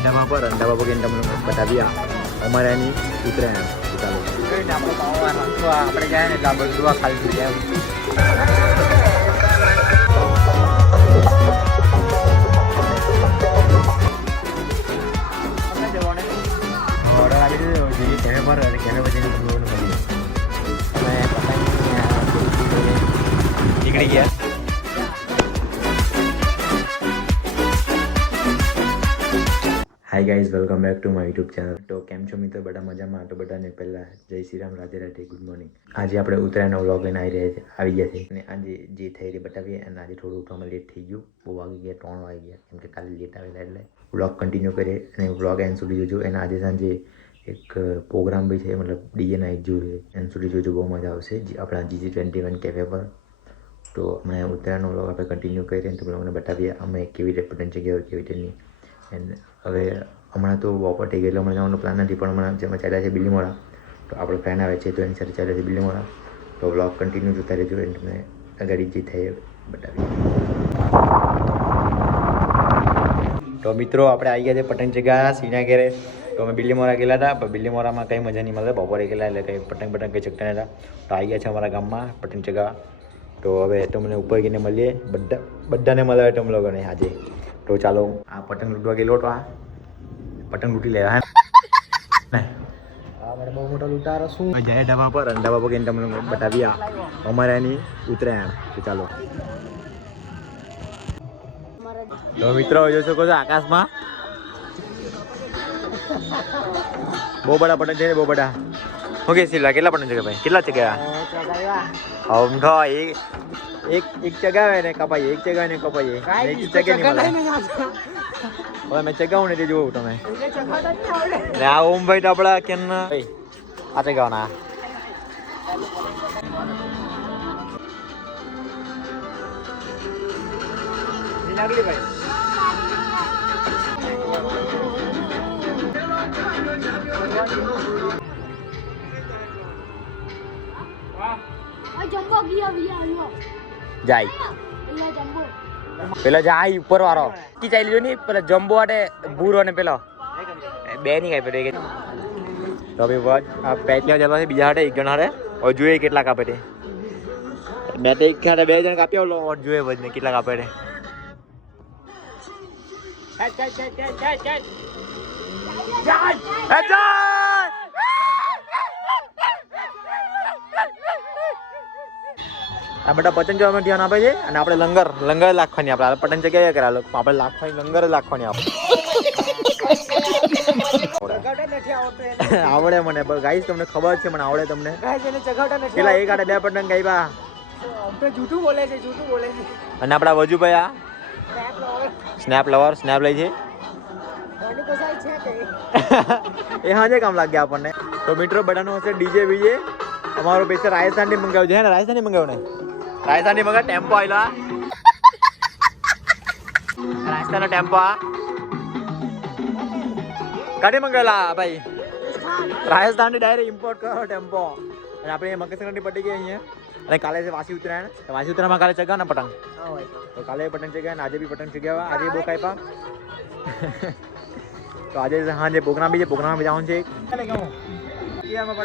જાય ઢાબા પર અને ઢાબા પર તમને બતાવ્યા અમારે એની ઉતરાયણ ચાલો આપણે જાય ને એટલે બધું ખાલી થઈ જાય નીકળી ગયા hi guys welcome back to my YouTube channel તો કેમ છો મિત્રો બધા મજામાં તો બધાને પહેલાં જય શ્રી રામ રાધે રાધે ગુડ મોર્નિંગ આજે આપણે ઉત્તરાયણનો વ્લોગ લઈને આવી ગયા છે અને આજે જે થઈ રહી બતાવીએ અને આજે થોડું ઉઠવામાં લેટ થઈ ગયું બહુ વાગી ગયા 3 વાગી ગયા કેમ કે કાલે લેટ આવેલા એટલે વ્લોગ કન્ટિન્યુ કરીએ અને વ્લોગ એન્ડ સુધી જોજો અને આજે સાંજે એક પ્રોગ્રામ બી છે મતલબ ડીજે નાઇટ જોયું છે એન્ડ સુધી જોજો બહુ મજા આવશે આપણા GG21 કેફે પર તો અમે ઉત્તરાયણનો વ્લોગ આપણે કન્ટિન્યુ કરીએ તો તમને બતાવીએ અમે કેવી રીતે પતંગ જગ્યાએ કેવી રીતે નહીં એન્ડ હવે હમણાં તો બપોર થઈ ગયેલો હમણાં જવાનો પ્લાન નથી પણ હમણાં જેમાં ચાલ્યા છે બિલ્લીમોરા તો આપણો ફ્રેન્ડ આવે છે તો એની સાથે ચાલે છે બિલ્લીમોરા તો વ્લોગ કન્ટિન્યુ જોતા રહેજો અને તમને આગળ જે થાય બતાવીએ તો મિત્રો આપણે આવી ગયા છે પતંગ જગ્યા સીના ઘેરે તો અમે બિલ્લીમોરા ગયેલા હતા પણ બિલ્લીમોરામાં કંઈ મજા નહીં મળે બપોરે ગયેલા એટલે કંઈ પતંગ કંઈ ચકતા હતા તો આવી ગયા છે અમારા ગામમાં પતંગ જગ્યા તો હવે તમને ઉપર ગઈને મળીએ બધાને મળે તમે લોકોને આજે તો ચાલો આ પતંગ લૂંટવા ગયેલો તો આ પતંગ લૂંટી લેવા હા બહુ મોટો લૂંટારો શું જાય ઢાબા પર અને ઢાબા પર તમને બતાવ્યા અમારે એની ઉત્તરાયણ તો ચાલો તો મિત્રો જોઈ શકો છો આકાશમાં બહુ બડા પતંગ છે બહુ બડા ઓકે સિલા કેટલા પતંગ છે ભાઈ કેટલા ચગાવ્યા આમ તો એક ચગાવે ને કપાઈએ એક ચગાવે ને કપાઈએ એક ચગે નહીં મળે મેં ચગાવું ને તે જોવું તમે આ ઓમભાઈ તો આપડા કેમ ના આ ચગાવના જાય પેલા જાય ઉપર વાળો કી ચાલી જો ની પેલા જમ્બો આટે ભૂરો ને પેલો બે ની કાઈ પડે તો હવે વાત આ પેટલા જવા છે બીજા હાટે એક જણ હાટે હવે જોઈએ કેટલા કાપે છે મેં તો એક હાટે બે જણ કાપ્યા ઓલો ઓર જોઈએ વજને કેટલા કાપે છે આ બધા પતંગ જવામાં ધ્યાન આપે છે અને આપણે લંગર લાખવાની આપણે પતંગ જગ્યાએ કરા આપણે લાખવાની લંગર લાખવાની આવડે મને ગાઈસ તમને ખબર છે મને આવડે તમને પેલા એક આડે બે પતંગ ગાયવા જૂઠું બોલે છે અને આપડા વજુભાઈ આ સ્નેપ લઈ છે એ હાજે કામ લાગ્યા આપણને તો મિત્રો બધાનું હશે ડીજે બીજે અમારો પૈસા રાજસ્થાન થી મંગાવ્યું છે ને રાજસ્થાન થી મંગાવ્યું ને રાજસ્થાન થી મંગા ટેમ્પો આવેલા રાજસ્થાન નો ટેમ્પો કાઢી મંગાવેલા ભાઈ રાજસ્થાન થી ડાયરેક્ટ ઇમ્પોર્ટ કરો ટેમ્પો અને આપણે મકરસંક્રાંતિ પડી ગઈ અહીંયા અને કાલે છે વાસી ઉત્તરાયણમાં કાલે ચગાવ ને પતંગ તો કાલે પતંગ ચગાવ્યા ને આજે બી પતંગ ચગાવ્યા આજે બહુ કાપ્યા તો આજે હા જે પ્રોગ્રામ બી છે પ્રોગ્રામ જવાનું છે પતંગ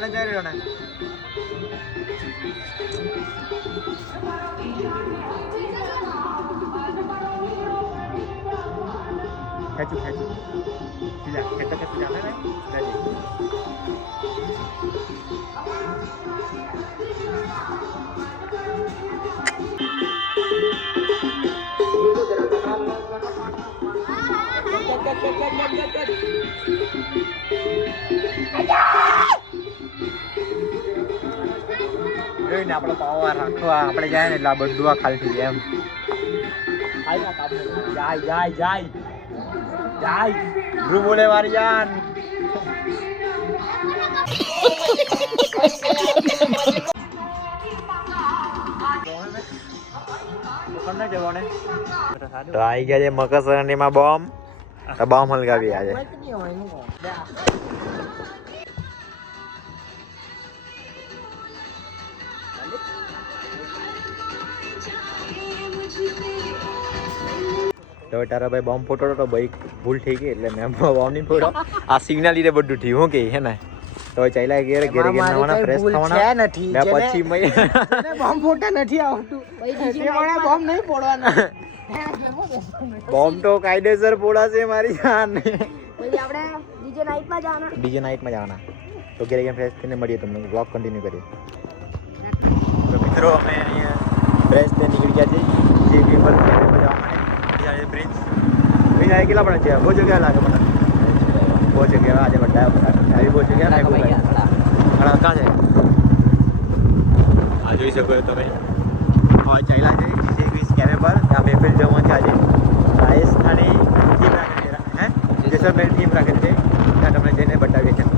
ચગાવી રહ્યો ને ખેંચું સીધા જોઈને આપણે પાવા રાખવા આપણે જાય ને એટલે આ બધું આ ખાલી થઈ જાય એમ જાય ધ્રુવ બોલે મારી જાન તો આવી ગયા છે મકરસંક્રાંતિમાં બોમ્બ હલગાવી આજે તો તારા ભાઈ બોમ્બ ફોટો તો ભાઈ ભૂલ થઈ ગઈ એટલે મેં બોમ્બ નહીં ફોટો આ સિગ્નલ લીધે બધું થયું હું કે હે ને તો ચાલ્યા ઘેરે ઘેરે નવાના ફ્રેશ થવાના ને પછી બોમ્બ ફોટા નથી આવતું બોમ્બ નહીં ફોડવાના બોમ્બ તો કાયદેસર ફોડાશે મારી જાન પછી આપણે ડીજે નાઇટમાં જવાના તો ઘેરે ઘેર ફ્રેશ થઈને મળીએ તમને બ્લોગ કન્ટિન્યુ કરીએ તો મિત્રો અમે અહીંયા ફ્રેશ થઈને નીકળી ગયા છીએ જે પેપર જવા માટે બ્રિજ કેટલા પણ છે બહુ જગ્યા લાગે મને બહુ જગ્યા આજે બધા આવી બહુ જગ્યા ઘણા કાં છે આ જોઈ શકો તમે હવે ચાલ્યા છે જે કેમે પર ત્યાં મહેફિલ જવાનું છે આજે રાજસ્થાની થીમ રાખેલી હે જેસલમેર થીમ રાખેલી છે ત્યાં તમને જઈને બતાવીએ છીએ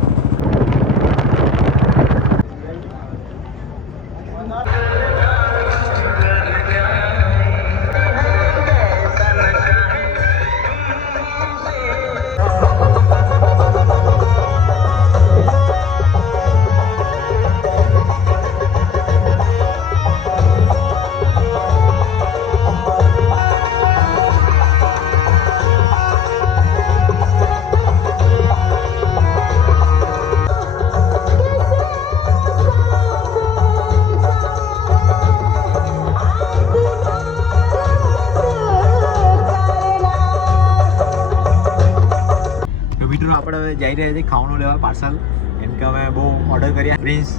આપણે હવે જઈ રહ્યા છીએ ખાવાનું લેવા પાર્સલ કેમ કે અમે બહુ ઓર્ડર કર્યા પ્રિન્સ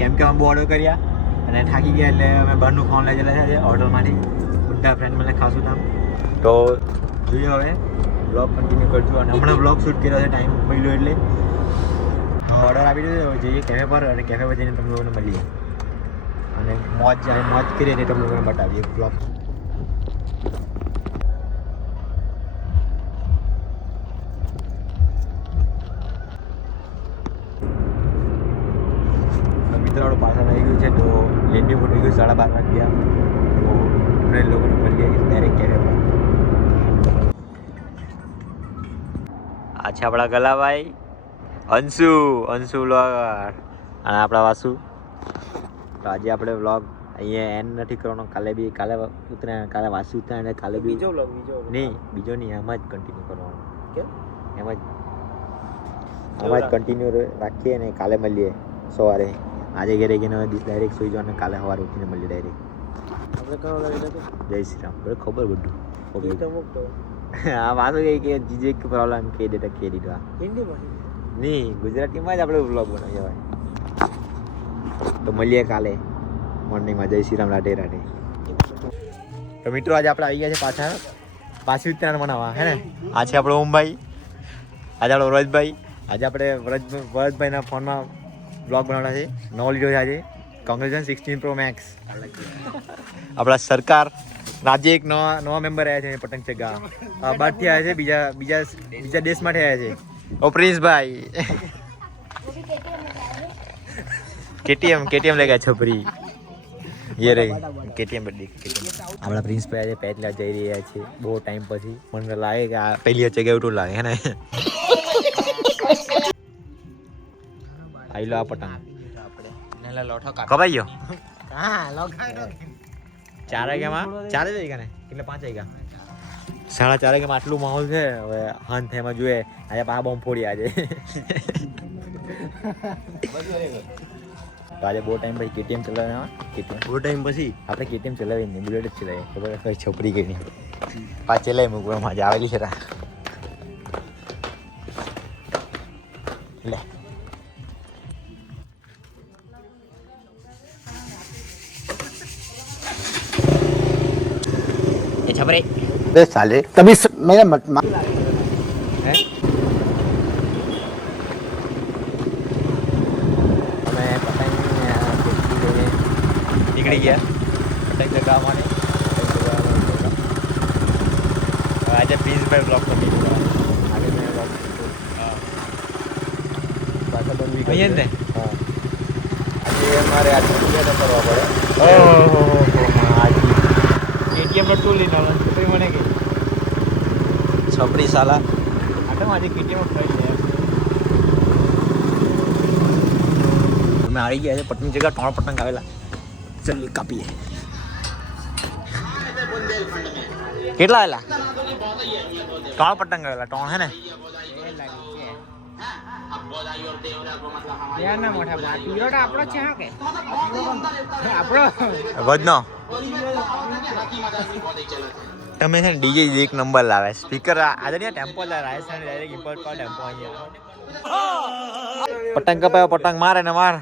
કેમ કે અમે બહુ ઓર્ડર કર્યા અને થાકી ગયા એટલે અમે બહારનું ખાવાનું લઈ ગયેલા છે હોટલમાંથી બધા ફ્રેન્ડ મને ખાશું તામ તો જોઈએ હવે બ્લોગ કન્ટિન્યુ કરજો અને હમણાં બ્લોગ શૂટ કર્યો છે ટાઈમ મળ્યો એટલે ઓર્ડર આપી દીધો જઈએ કેફે પર અને કેફે પર જઈને તમને લોકોને મળીએ અને મોજ કરીએ તે તમને લોકોને બતાવીએ બ્લોગ મિત્રોડો પાછળ આવી ગયું છે તો લેન્ડિંગ ફૂટી ગયું 12:30 વાગ્યા તો ફ્રેન્ડ લોકોને મળીએ ડાયરેક્ટ કેફે પર આ છે આપણા ગલાભાઈ અંશુ વ્લોગર અને આપણા વાસુ તો આજે આપણે વ્લોગ અહીંયા એન્ડ નથી કરવાનો કાલે ઉતરાય કાલે વાસુ ઉતરાય અને કાલે બી બીજો નહીં એમાં જ કન્ટિન્યુ કરવાનો એમાં જ કન્ટિન્યુ રાખીએ અને કાલે મળીએ સવારે આજે ઘરે ગઈને ડાયરેક્ટ સુઈ જવાનું કાલે સવારે ઉઠીને મળીએ ડાયરેક્ટ આપણે કયો જય શ્રી રામ બરાબર ખબર બધું હા વાંધો કઈ કે જીજે પ્રોબ્લેમ કહી દેતા કહી દીધા નહીં ગુજરાતીમાં જ આપણે વ્લોગ બનાવીએ ભાઈ તો મળીએ કાલે મોર્નિંગમાં જય શ્રી રામ રાધે રાધે તો મિત્રો આજે આપણે આવી ગયા છે પાછી ઉત્તરાયણ મનાવવા હે ને આ છે આપણો ઓમભાઈ આજે આપણો વ્રજભાઈ આજે આપણે વ્રજભાઈના ફોનમાં બ્લોગ બનાવવાના છે નવો લીધો છે આજે કોંગ્રેચ્યુલેશન 16 Pro Max આપણા સરકાર રાજ્ય એક નવા મેમ્બર આવ્યા છે પતંગ ચગા બહારથી આવ્યા છે બીજા દેશમાંથી આવ્યા છે ઓ પ્રિન્સભાઈ કેટીએમ લઈ ગયા છોપરી ये रही केटीएम पर देख આપણા પ્રિન્સભાઈ આજે પેચ લેવા જઈ રહ્યા છે બહુ ટાઈમ પછી મને લાગે કે આ પહેલી જગ્યાએ ઉઠું લાગે હે ને આઈ લો આ પતંગ કપાઈ ગયો હા લગાઈ 4 વાગ્યામાં 4 વાગ્યા ને એટલે 5 વાગ્યા 4:30 વાગ્યામાં આટલું માહોલ છે હવે હન થેમાં જોઈએ આજે પા બોમ્બ ફોડી આજે તો આજે બહુ ટાઈમ પછી કેટીએમ ચલાવ્યા બહુ ટાઈમ પછી આપણે કેટીએમ ચલાવી નહીં બુલેટ જ ચલાવીએ ખબર કઈ છોપરી ગઈ નહીં પાછ ચલાવી મૂકવા મજા આવેલી છે લે ये छपरे बे साले तभी मेरा मत हैं मैं पतंग નીકળી ગયા પતંગ ચગાવવા માટે આજે પ્રિન્સભાઈ બ્લોગ કરી દીધો આજે મેં બ્લોગ પાછા બંધ અહીંયા ને હા આજે અમારે આજે ટુગેધર કરવા પડે ઓહો આજે કેટીએમ નો ટૂલ લઈને આવવાનું છોકરી મને કે છોકરી સાલા આટલા આજે કેટીએમ ફાઈલ લે અમે આવી ગયા છે પતંગ જગા 3 પતંગ આવેલા ચલ કાપીએ કેટલા આવેલા ત્રણ પતંગ ગયેલા ત્રણ હે ને ના મોટા બા પિરિયડ આપણો છે હા કે આપણો વધનો તમે છે ને ડીજે એક નંબર લાવે સ્પીકર આજે ને ટેમ્પો લાવે રાજસ્થાન ડાયરેક્ટ ઇમ્પોર્ટ કરો ટેમ્પો અહીંયા પતંગ કપાયો પતંગ મારે ને માર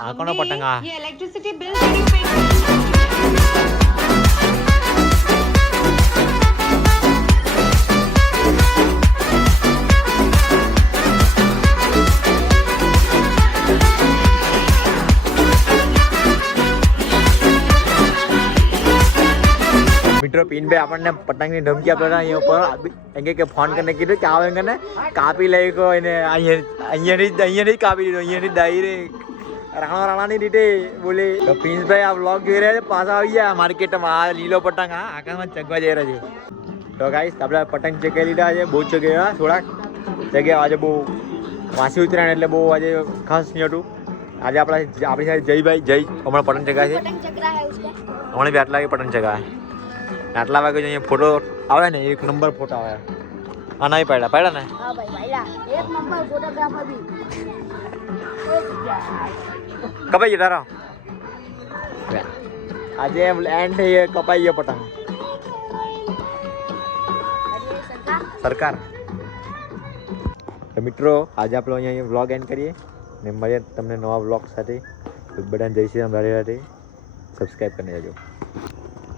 આ કોનો પતંગ આ ये इलेक्ट्रिसिटी बिल नहीं पे મિત્રો પિનભાઈ આપણને પતંગની ધમકી આપેલા અહીંયા ઉપર એમ કે ફોન કરીને કીધું કે આવે ને કાપી લઈ ગયો એને અહીંયાથી જ કાપી દીધો અહીંયાથી ડાયરેક્ટ રાણાની રીતે બોલી તો પિન્સભાઈ આ વ્લોગ જોઈ રહ્યા છે પાછા આવી ગયા માર્કેટમાં આ લીલો પતંગ આ આકાશમાં ચગવા જઈ રહ્યા છે તો ગાઈસ આપણે પતંગ ચગાવી લીધા છે બહુ ચગાવ્યા થોડાક જગ્યા આજે બહુ વાસી ઉતરાયણ એટલે બહુ આજે ખાસ નહીં હતું આજે આપણી સાથે જયભાઈ જય હમણાં પતંગ ચગાવે છે હમણાં બી આટલા વાગે પતંગ ચગાવે આટલા વાગે અહીંયા ફોટો આવે ને એક નંબર ફોટો આવે આ નહીં પાડ્યા ને हां भाई भाईला एक नंबर फोटोग्राफर भी કપાઈ ગયો તારો આજે એન્ડ થઈ કપાઈ ગયો પતંગ સરકાર તો મિત્રો આજે આપણે અહીંયા વ્લોગ એન્ડ કરીએ ને મળીએ તમને નવા વ્લોગ સાથે બધાને જય શ્રી રામ રાધે રાધે સબસ્ક્રાઈબ કરીને જજો